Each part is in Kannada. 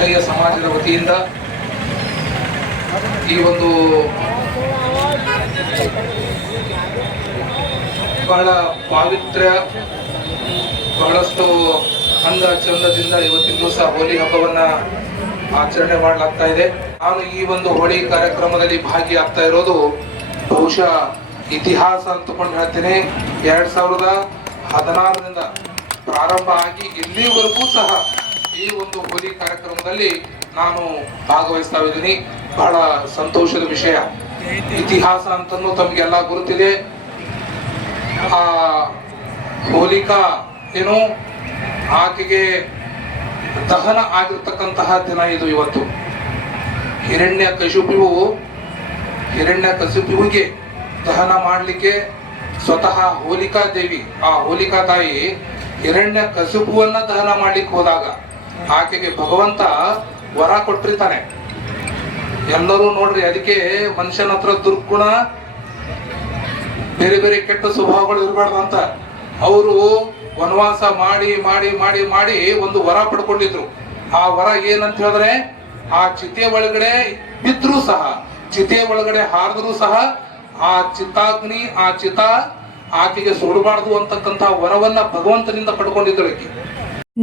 ಹಳೆಯ ಸಮಾಜದ ವತಿಯಿಂದ ಈ ಒಂದು ಬಹಳ ಪಾವಿತ್ರ್ಯ, ಬಹಳಷ್ಟು ಅಂದ ಚಂದದಿಂದ ಇವತ್ತಿನ ದಿವಸ ಹೋಳಿ ಹಬ್ಬವನ್ನ ಆಚರಣೆ ಮಾಡಲಾಗ್ತಾ ಇದೆ. ನಾನು ಈ ಒಂದು ಹೋಳಿ ಕಾರ್ಯಕ್ರಮದಲ್ಲಿ ಭಾಗಿಯಾಗ್ತಾ ಇರೋದು ಬಹುಶಃ ಇತಿಹಾಸ ಅಂತಕೊಂಡು ಹೇಳ್ತೇನೆ. 2016ರಿಂದ ಪ್ರಾರಂಭ ಆಗಿ ಇಲ್ಲಿವರೆಗೂ ಸಹ ಈ ಒಂದು ಹೋಳಿ ಕಾರ್ಯಕ್ರಮದಲ್ಲಿ ನಾನು ಭಾಗವಹಿಸ್ತಾ ಇದ್ದೀನಿ. ಬಹಳ ಸಂತೋಷದ ವಿಷಯ. ಇತಿಹಾಸ ಅಂತನೂ ತಮಗೆಲ್ಲ ಗುರುತಿದೆ. ಆ ಹೋಲಿಕಾ ಏನು ಆಕೆಗೆ ದಹನ ಆಗಿರ್ತಕ್ಕಂತಹ ದಿನ ಇದು. ಇವತ್ತು ಹಿರಣ್ಯಕಶಿಪುವಿಗೆ ದಹನ ಮಾಡಲಿಕ್ಕೆ ಸ್ವತಃ ಹೋಲಿಕಾ ದೇವಿ, ಆ ಹೋಲಿಕಾ ತಾಯಿ ಹಿರಣ್ಯಕಶಿಪುವನ್ನ ದಹನ ಮಾಡ್ಲಿಕ್ಕೆ ಹೋದಾಗ ಆಕೆಗೆ ಭಗವಂತ ವರ ಕೊಟ್ಟಿರ್ತಾನೆ. ಎಲ್ಲರೂ ನೋಡ್ರಿ, ಅದಕ್ಕೆ ಮನುಷ್ಯನ ಹತ್ರ ದುರ್ಗುಣ, ಬೇರೆ ಬೇರೆ ಕೆಟ್ಟ ಸ್ವಭಾವಗಳು ಇರಬಾರ್ದು ಅಂತ ಅವರು ವನವಾಸ ಮಾಡಿ ಮಾಡಿ ಮಾಡಿ ಮಾಡಿ ಒಂದು ವರ ಪಡ್ಕೊಂಡಿದ್ರು. ಆ ವರ ಏನಂತ ಹೇಳಿದ್ರೆ, ಆ ಚಿತೆ ಒಳಗಡೆ ಬಿದ್ರು ಸಹ, ಚಿತೆ ಒಳಗಡೆ ಹಾರಿದ್ರು ಸಹ ಆ ಚಿತಾಗ್ನಿ, ಆ ಚಿತ ಆಕೆಗೆ ಸುಡಬಾರ್ದು ಅಂತಕ್ಕಂಥ ವರವನ್ನ ಭಗವಂತನಿಂದ ಪಡ್ಕೊಂಡಿದ್ರು ಆಕೆ.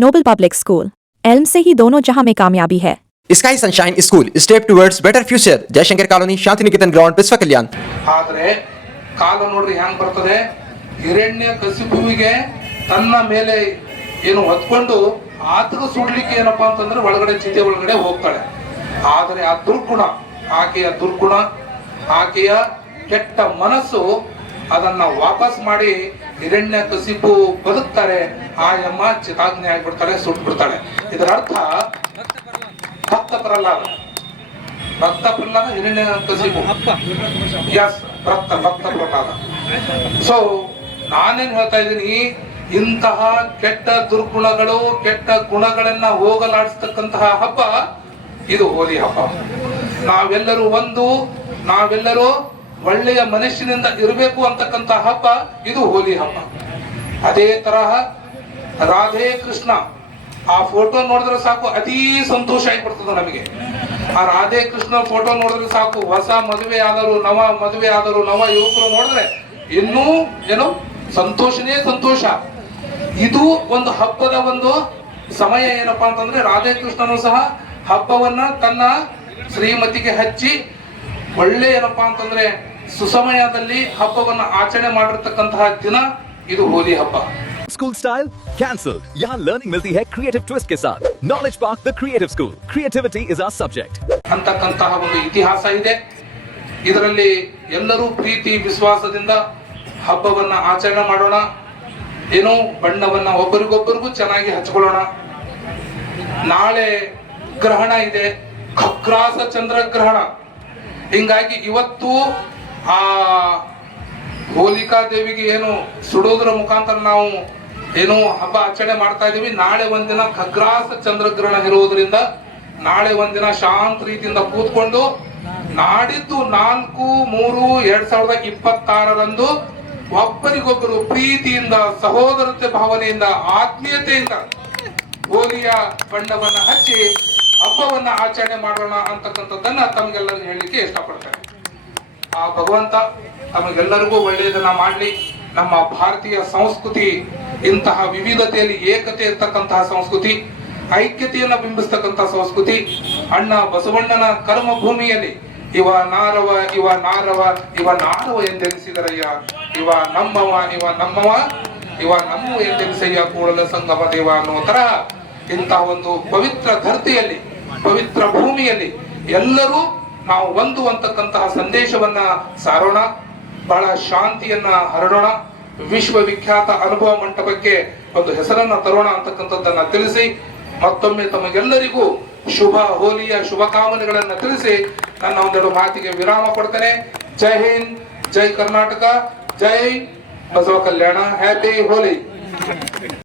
नोबल पब्लिक स्कूल एल्म से ही दोनों जहां में कामयाबी है. Sky sunshine school step towards better future, Jaishankar colony, Shanti Niketan ground, Biswa Kalyan. ಆದ್ರೆ ಕಾಲ ನೋಡ್ರಿ ಹೆಂಗ್ ಬರ್ತದೆ. ಹಿರಣ್ಯಕಶಿಪುವಿಗೆ ತನ್ನ ಮೇಲೆ ಏನು ಹೊತ್ಕೊಂಡು ಆತಗ ಸುಡ್ಲಿಕ್ಕೆ ಏನಪ್ಪಾ ಅಂತಂದ್ರೆ ಒಳಗಡೆ ಚಿತೆ ಒಳಗಡೆ ಹೋಗ್ತಾಳೆ. ಆದರೆ ಆ ದುರ್ಗುಣ, ಆಕೆಯ ದುರ್ಗುಣ, ಆಕೆಯ ಕೆಟ್ಟ ಮನಸ್ಸು ಅದನ್ನ ವಾಪಸ್ ಮಾಡಿ ಹಿರಣ್ಯಕಶಿಪು ಬದುಕ್ತಾರೆ. ಆ ಯಮ್ಮ ಚಿತಾಗ್ನಿ ಆಗಿಬಿಡ್ತಾಳೆ, ಸುಟ್ಟು ಬಿಡ್ತಾಳೆ. ಇದರ ಅರ್ಥ ಭಕ್ತ ಪ್ರಹ್ಲಾದ ಹಿರಣ್ಯಕಶಿಪು, ಯಸ್ ಭಕ್ತ ಪ್ರಹ್ಲಾದ. ಸೊ ನಾನೇನ್ ಹೇಳ್ತಾ ಇದ್ದೀನಿ, ಇಂತಹ ಕೆಟ್ಟ ದುರ್ಗುಣಗಳು, ಕೆಟ್ಟ ಗುಣಗಳನ್ನ ಹೋಗಲಾಡಿಸ್ತಕ್ಕಂತಹ ಹಬ್ಬ ಇದು ಹೋಳಿ ಹಬ್ಬ. ನಾವೆಲ್ಲರೂ ಒಳ್ಳೆಯ ಮನಸ್ಸಿನಿಂದ ಇರಬೇಕು ಅಂತಕ್ಕಂಥ ಹಬ್ಬ ಇದು ಹೋಳಿ ಹಬ್ಬ. ಅದೇ ತರಹ ರಾಧೆ ಕೃಷ್ಣ ಆ ಫೋಟೋ ನೋಡಿದ್ರೆ ಸಾಕು, ಅತೀ ಸಂತೋಷ ಆಗಿಬಿಡ್ತದೆ ನಮಗೆ. ಆ ರಾಧೆ ಕೃಷ್ಣ ಫೋಟೋ ನೋಡಿದ್ರೆ ಸಾಕು, ಹೊಸ ಮದುವೆ ಆದರೂ ನವ ಯುವಕರು ನೋಡಿದ್ರೆ ಇನ್ನೂ ಏನು ಸಂತೋಷನೇ ಸಂತೋಷ. ಇದು ಒಂದು ಹಬ್ಬದ ಒಂದು ಸಮಯ. ಏನಪ್ಪಾ ಅಂತಂದ್ರೆ ರಾಧೆ ಕೃಷ್ಣನು ಸಹ ಹಬ್ಬವನ್ನ ತನ್ನ ಶ್ರೀಮತಿಗೆ ಹಚ್ಚಿ ಒಳ್ಳೆ ಏನಪ್ಪಾ ಅಂತಂದ್ರೆ ಸುಸಮಯದಲ್ಲಿ ಹಬ್ಬವನ್ನ ಆಚರಣೆ ಮಾಡಿರ್ತಕ್ಕಂತಹ ದಿನ ಇದು ಹೋಳಿ ಹಬ್ಬ. स्कूल स्टाइल कैंसल, यहाँ लर्निंग मिलती है क्रिएटिव ट्विस्ट के साथ. Knowledge park the creative school, creativity is our subject. ಅಂತಕ್ಕಂತಹ ಒಂದು ಇತಿಹಾಸ ಇದೆ. ಇದರಲ್ಲಿ ಎಲ್ಲರೂ ಪ್ರೀತಿ ವಿಶ್ವಾಸದಿಂದ ಹಬ್ಬವನ್ನ ಆಚರಣೆ ಮಾಡೋಣ. ಏನು ಬಣ್ಣವನ್ನ ಒಬ್ಬರಿಗೊಬ್ಬರಿಗೂ ಚೆನ್ನಾಗಿ ಹಚ್ಕೊಳ್ಳೋಣ. ನಾಳೆ ಗ್ರಹಣ ಇದೆ, ಖಗ್ರಾಸ ಚಂದ್ರಗ್ರಹಣ. ಹಿಂಗಾಗಿ ಇವತ್ತು ಆ ಹೋಲಿಕಾ ದೇವಿಗೆ ಏನು ಸುಡೋದ್ರ ಮುಖಾಂತರ ನಾವು ಏನು ಹಬ್ಬ ಆಚರಣೆ ಮಾಡ್ತಾ ಇದೀವಿ. ನಾಳೆ ಒಂದಿನ ಖಗ್ರಾಸ ಚಂದ್ರಗ್ರಹಣ ಇರುವುದರಿಂದ ನಾಳೆ ಒಂದಿನ ಶಾಂತ ರೀತಿಯಿಂದ ಕೂತ್ಕೊಂಡು ನಾಡಿದ್ದು 4/3/2026 ಒಬ್ಬರಿಗೊಬ್ಬರು ಪ್ರೀತಿಯಿಂದ, ಸಹೋದರತೆ ಭಾವನೆಯಿಂದ, ಆತ್ಮೀಯತೆಯಿಂದ ಹೋಲಿಯ ಬಣ್ಣವನ್ನ ಹಚ್ಚಿ ಹಬ್ಬವನ್ನ ಆಚರಣೆ ಮಾಡೋಣ ಅಂತಕ್ಕಂಥದ್ದನ್ನ ತಮಗೆಲ್ಲರಿಗೂ ಹೇಳಲಿಕ್ಕೆ ಇಷ್ಟಪಡ್ತೇನೆ. ಆ ಭಗವಂತ ತಮಗೆಲ್ಲರಿಗೂ ಒಳ್ಳೆಯದನ್ನ ಮಾಡಲಿ. ನಮ್ಮ ಭಾರತೀಯ ಸಂಸ್ಕೃತಿ ಇಂತಹ ವಿವಿಧತೆಯಲ್ಲಿ ಏಕತೆ ಇರ್ತಕ್ಕಂತಹ ಸಂಸ್ಕೃತಿ, ಐಕ್ಯತೆಯನ್ನ ಬಿಂಬಿಸ್ತಕ್ಕಂತಹ ಸಂಸ್ಕೃತಿ. ಅಣ್ಣ ಬಸವಣ್ಣನ ಕರ್ಮ ಭೂಮಿಯಲ್ಲಿ ಇವ ನಾರವ ಎಂದೆನಿಸಿದರಯ್ಯ, ಇವ ನಮ್ಮವ ಎಂದೆನಿಸಯ್ಯ ಕೂಡಲ ಸಂಗಮ ದೇವ ಅನ್ನೋ ತರಹ ಇಂತಹ ಒಂದು ಪವಿತ್ರ ಧರ್ತಿಯಲ್ಲಿ, ಪವಿತ್ರ ಭೂಮಿಯಲ್ಲಿ ಎಲ್ಲರೂ ನಾವು ಒಂದು ಅಂತಕ್ಕಂತಹ ಸಂದೇಶವನ್ನ ಸಾರೋಣ. ಬಹಳ ಶಾಂತಿಯನ್ನ ಹರಡೋಣ. ವಿಶ್ವವಿಖ್ಯಾತ ಅನುಭವ ಮಂಟಪಕ್ಕೆ ಒಂದು ಹೆಸರನ್ನ ತರೋಣ ಅಂತಕ್ಕಂಥದ್ದನ್ನ ತಿಳಿಸಿ ಮತ್ತೊಮ್ಮೆ ತಮಗೆಲ್ಲರಿಗೂ ಶುಭ ಹೋಲಿಯ ಶುಭಕಾಮನೆಗಳನ್ನ ತಿಳಿಸಿ ನನ್ನ ಒಂದೆರಡು ಮಾತಿಗೆ ವಿರಾಮ ಕೊಡ್ತೇನೆ. ಜೈ ಹಿಂದ್, ಜೈ ಕರ್ನಾಟಕ, ಜೈ ಬಸವ ಕಲ್ಯಾಣ. ಹ್ಯಾಪಿ ಹೋಲಿ.